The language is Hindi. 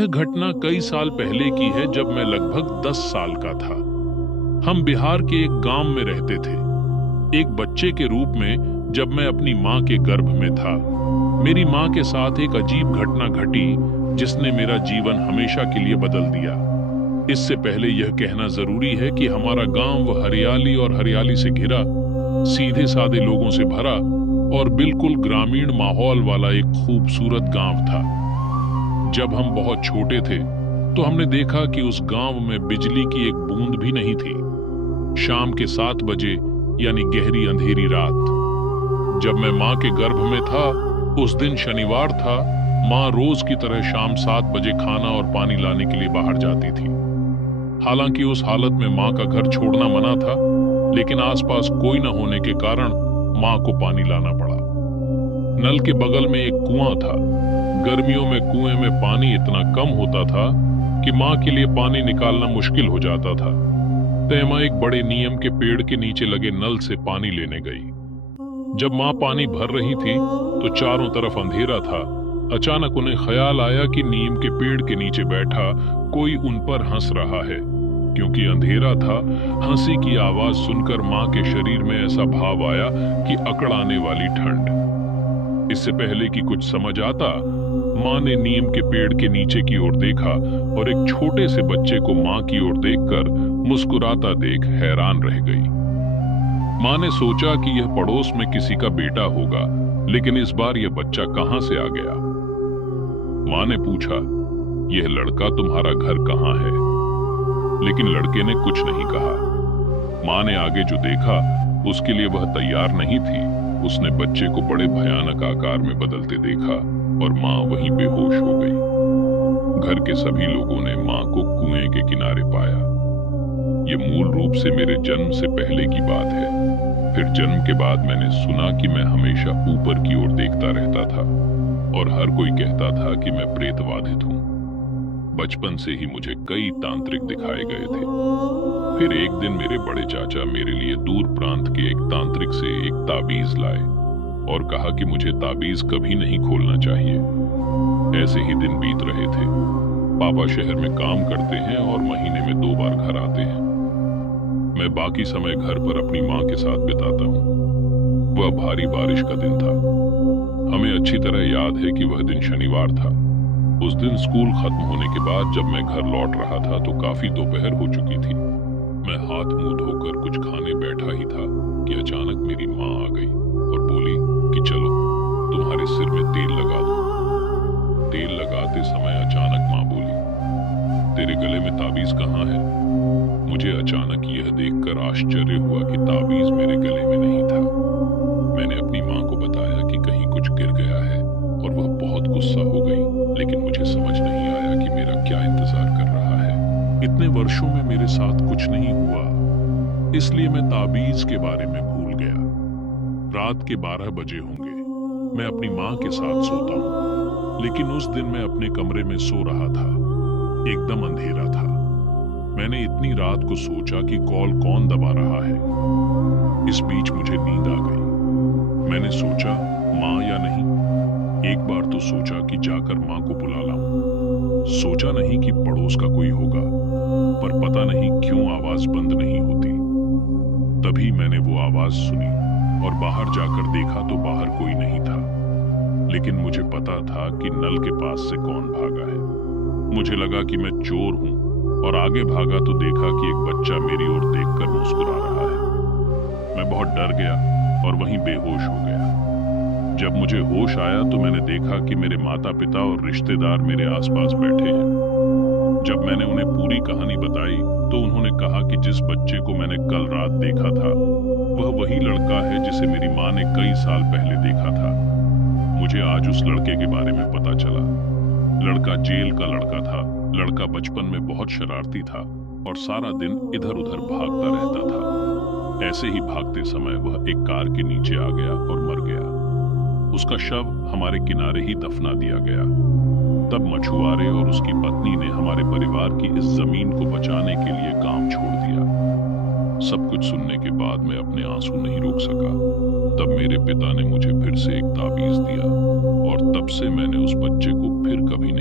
यह घटना कई साल पहले की है, जब मैं लगभग 10 साल का था। हम बिहार के एक गांव में रहते थे। एक बच्चे के रूप में जब मैं अपनी माँ के गर्भ में था, मेरी माँ के साथ एक अजीब घटना घटी जिसने मेरा जीवन हमेशा के लिए बदल दिया। इससे पहले यह कहना जरूरी है कि हमारा गांव हरियाली और हरियाली से घिरा, सीधे साधे लोगों से भरा और बिल्कुल ग्रामीण माहौल वाला एक खूबसूरत गांव था। जब हम बहुत छोटे थे तो हमने देखा कि उस गांव में बिजली की एक बूंद भी नहीं थी। शाम के 7 बजे, यानी गहरी अंधेरी रात, जब मैं माँ के गर्भ में था, उस दिन शनिवार था, माँ रोज की तरह शाम 7 बजे खाना और पानी लाने के लिए बाहर जाती थी। हालांकि उस हालत में माँ का घर छोड़ना मना था, लेकिन आसपास कोई न होने के कारण माँ को पानी लाना पड़ा। नल के बगल में एक कुआं था। गर्मियों में कुएं में पानी इतना कम होता था कि माँ के लिए पानी निकालना मुश्किल हो जाता था। तैमा एक बड़े नीम के पेड़ के नीचे लगे नल से पानी लेने गई। जब माँ पानी भर रही थी तो चारों तरफ अंधेरा था। अचानक उन्हें ख्याल आया कि नीम के पेड़ के नीचे बैठा कोई उन पर हंस रहा है। क्योंकि अंधेरा था, हंसी की आवाज सुनकर माँ के शरीर में ऐसा भाव आया कि अकड़ आने वाली ठंड। इससे पहले कि कुछ समझ आता, माँ ने नीम के पेड़ के नीचे की ओर देखा और एक छोटे से बच्चे को माँ की ओर देखकर मुस्कुराता देख हैरान रह गई। माँ ने सोचा कि यह पड़ोस में किसी का बेटा होगा, लेकिन इस बार यह बच्चा कहां से आ गया। माँ ने पूछा, यह लड़का तुम्हारा घर कहाँ है? लेकिन लड़के ने कुछ नहीं कहा। माँ ने आगे जो देखा उसके लिए वह तैयार नहीं थी। उसने बच्चे को बड़े भयानक आकार में बदलते देखा और माँ वहीं बेहोश हो गई। घर के सभी लोगों ने माँ को कुएं के किनारे पाया। ये मूल रूप से मेरे जन्म से पहले की बात है। फिर जन्म के बाद मैंने सुना कि मैं हमेशा ऊपर की ओर देखता रहता था और हर कोई कहता था कि मैं प्रेतबाधित हूँ। बचपन से ही मुझे कई तांत्रिक दिखाए गए थे। फिर एक दिन मेरे बड़े चाचा मेरे लिए दूर प्रांत के एक तांत्रिक से एक ताबीज लाए और कहा कि मुझे ताबीज कभी नहीं खोलना चाहिए। ऐसे ही दिन बीत रहे थे। पापा शहर में काम करते हैं और महीने में 2 बार घर आते हैं। मैं बाकी समय घर पर अपनी माँ के साथ बिताता हूँ। वह भारी बारिश का दिन था। हमें अच्छी तरह याद है कि वह दिन शनिवार था। उस दिन स्कूल खत्म होने के बाद जब मैं घर लौट रहा था तो काफी दोपहर हो चुकी थी। मैं हाथ मुंह धोकर कुछ खाने बैठा ही था कि अचानक मेरी माँ आ गई और बोली कि चलो तुम्हारे सिर में तेल लगा दो। तेल लगाते समय अचानक माँ बोली, तेरे गले में ताबीज कहाँ है? मुझे अचानक यह देखकर आश्चर्य हुआ कि ताबीज मेरे गले में नहीं था। मैंने अपनी माँ को बताया कि कहीं कुछ गिर गया है और वह बहुत गुस्सा हो गई, लेकिन मुझे समझ नहीं आया कि मेरा क्या इंतजार कर रहा है। इतने वर्षों में मेरे साथ कुछ नहीं हुआ, इसलिए मैं ताबीज के बारे में भूल गया। रात के 12 बजे होंगे। मैं अपनी माँ के साथ सोता हूँ, लेकिन उस दिन मैं अपने कमरे में सो रहा था। एकदम अंधेरा था। मैंने इतनी रात को सोचा कि कॉल कौन दबा रहा है। इस बीच मुझे नींद आ गई। मैंने सोचा माँ या नहीं। एक बार तो सोचा कि जाकर माँ को बुला लाऊं। सोचा नहीं कि पड़ोस का कोई होगा, पर पता नहीं क्यों आवाज बंद नहीं होती। तभी मैंने वो आवाज सुनी और बाहर जाकर देखा तो बाहर कोई नहीं था। लेकिन मुझे पता था कि नल के पास से कौन भागा है। मुझे लगा कि मैं चोर हूँ और आगे भागा तो देखा कि एक बच्चा मेरी ओर देखकर मुस्कुरा रहा है। मैं बहुत डर गया और वहीं बेहोश हो गया। जब मुझे होश आया तो मैंने देखा कि मेरे माता पिता और रिश्तेदार मेरे आसपास बैठे हैं। जब मैंने उन्हें पूरी कहानी बताई तो उन्होंने कहा कि जिस बच्चे को मैंने कल रात देखा था वह वही लड़का है जिसे मेरी माँ ने कई साल पहले देखा था। मुझे आज उस लड़के के बारे में पता चला। लड़का जेल का लड़का था। लड़का बचपन में बहुत शरारती था और सारा दिन इधर उधर भागता रहता था। ऐसे ही भागते समय वह एक कार के नीचे आ गया और मर गया। उसका शव हमारे किनारे ही दफना दिया गया। तब मछुआरे और उसकी पत्नी ने हमारे परिवार की इस जमीन को बचाने के लिए काम छोड़ दिया। सब कुछ सुनने के बाद मैं अपने आंसू नहीं रोक सका। तब मेरे पिता ने मुझे फिर से एक ताबीज दिया और तब से मैंने उस बच्चे को फिर कभी नहीं